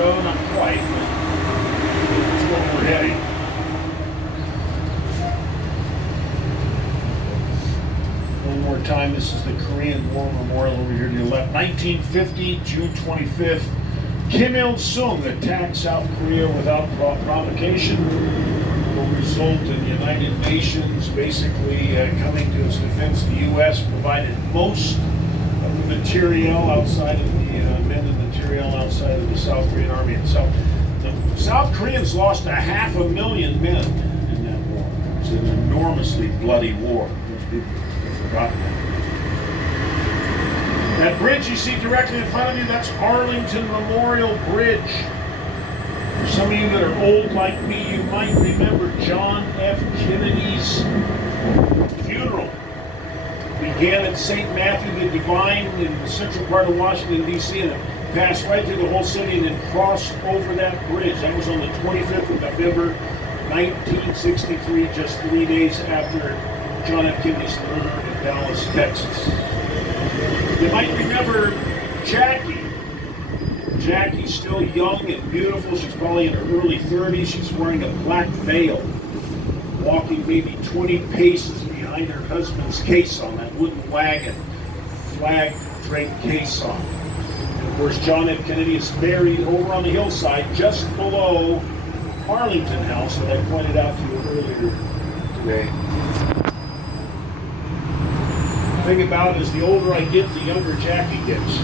go, not quite, but that's where we're heading. One more time, this is the Korean War Memorial over here to your left. 1950, June 25th, Kim Il-sung attacks South Korea without provocation. Will result in the United Nations basically coming to its defense. The U.S. provided most of the material outside of the men and material outside of the South Korean army itself. The South Koreans lost 500,000 men in that war. It was an enormously bloody war. Most people have forgotten that. That bridge you see directly in front of you, that's Arlington Memorial Bridge. For some of you that are old like me, you might remember John F. Kennedy's funeral. Began at St. Matthew the Divine in the central part of Washington, D.C., and it passed right through the whole city and then crossed over that bridge. That was on the 25th of November, 1963, just 3 days after John F. Kennedy's murder in Dallas, Texas. You might remember Jackie. Jackie's still young and beautiful. She's probably in her early 30s. She's wearing a black veil, walking maybe 20 paces behind her husband's caisson, that wooden wagon, flag draped caisson. And of course, John F. Kennedy is buried over on the hillside just below Arlington House that I pointed out to you earlier today. The thing about it is the older I get, the younger Jackie gets.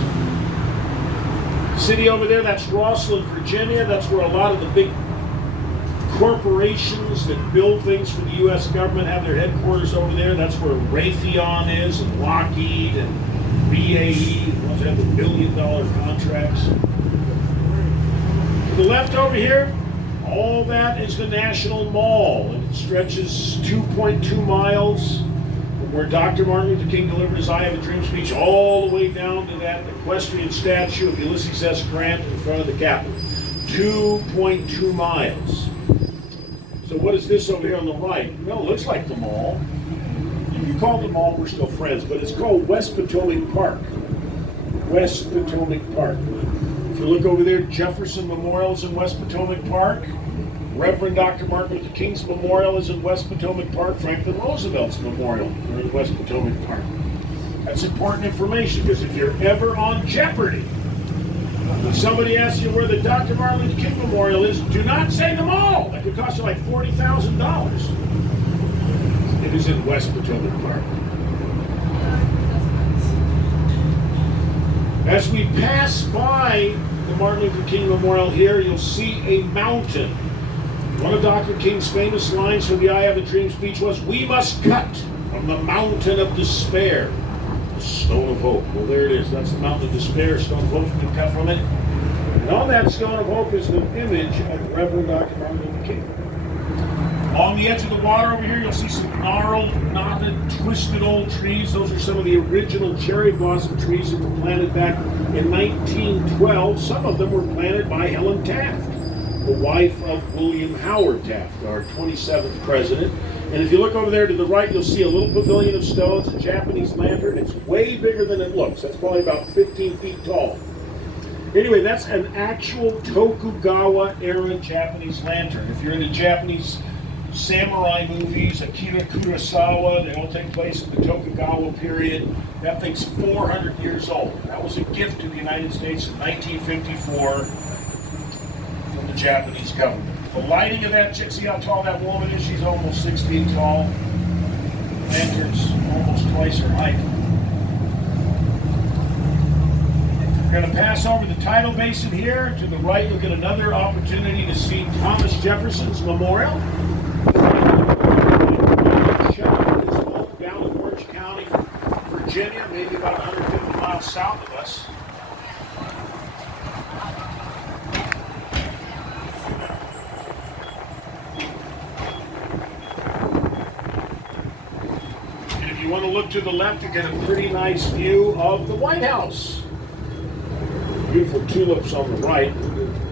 City over there, that's Rosslyn, Virginia. That's where a lot of the big corporations that build things for the U.S. government have their headquarters over there. That's where Raytheon is, and Lockheed, and BAE, the ones that have the billion-dollar contracts. To the left over here, all that is the National Mall, and it stretches 2.2 miles from where Dr. Martin Luther King delivered his I Have a Dream speech all the way down to that equestrian statue of Ulysses S. Grant in front of the Capitol. 2.2 miles. So what is this over here on the right? Well, it looks like the mall. If you call it the mall, we're still friends, but it's called West Potomac Park. West Potomac Park. If you look over there, Jefferson Memorial is in West Potomac Park. Reverend Dr. Martin Luther King's memorial is in West Potomac Park. Franklin Roosevelt's memorial is in West Potomac Park. That's important information, because if you're ever on Jeopardy, when somebody asks you where the Dr. Martin Luther King Memorial is, do not say the mall. That could cost you like $40,000. It is in West Potomac Park. As we pass by the Martin Luther King Memorial here, you'll see a mountain. One of Dr. King's famous lines from the I Have a Dream speech was, "We must cut from the mountain of despair the stone of hope." Well, there it is. That's the mountain of despair. Stone of hope can cut from it. And on that stone of hope is the image of Reverend Dr. Martin Luther King. On the edge of the water over here, you'll see some gnarled, knotted, twisted old trees. Those are some of the original cherry blossom trees that were planted back in 1912. Some of them were planted by Helen Taft, the wife of William Howard Taft, our 27th president. And if you look over there to the right, you'll see a little pavilion of stones, a Japanese lantern. It's way bigger than it looks. That's probably about 15 feet tall. Anyway, that's an actual Tokugawa-era Japanese lantern. If you're into Japanese samurai movies, Akira Kurosawa, they all take place in the Tokugawa period. That thing's 400 years old. That was a gift to the United States in 1954 from the Japanese government. The lighting of that, see how tall that woman is? She's almost 6 feet tall. Lantern's almost twice her height. We're going to pass over the tidal basin here. To the right, you'll get another opportunity to see Thomas Jefferson's memorial. Down in Orange County, Virginia, maybe about 150 miles south of us. And if you want to look to the left, you get a pretty nice view of the White House. Beautiful tulips on the right.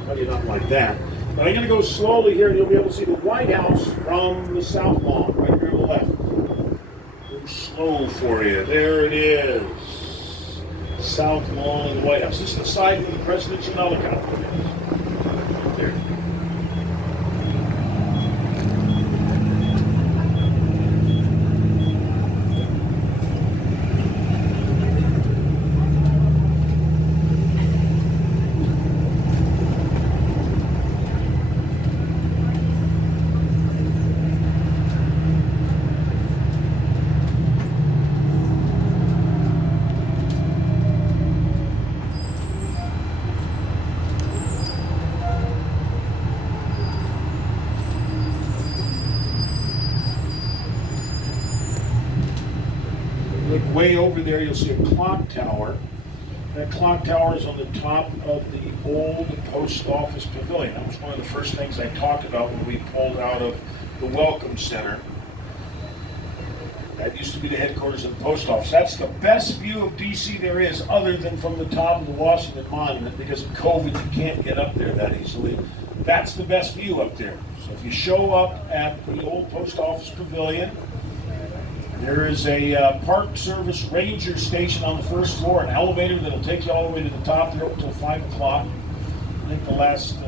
How do you not like that? But I'm going to go slowly here, and you'll be able to see the White House from the south lawn, right here on the left. Go slow for you. There it is. South lawn of the White House. This is the side where the presidential helicopter is. up there. Look way over there, you'll see a clock tower. That clock tower is on the top of the old post office pavilion. That was one of the first things I talked about when we pulled out of the Welcome Center. That used to be the headquarters of the post office. That's the best view of DC there is, other than from the top of the Washington Monument. Because of COVID, you can't get up there that easily. That's the best view up there. So if you show up at the old post office pavilion, there is a Park Service ranger station on the first floor, an elevator that'll take you all the way to the top there until 5 o'clock. I think the last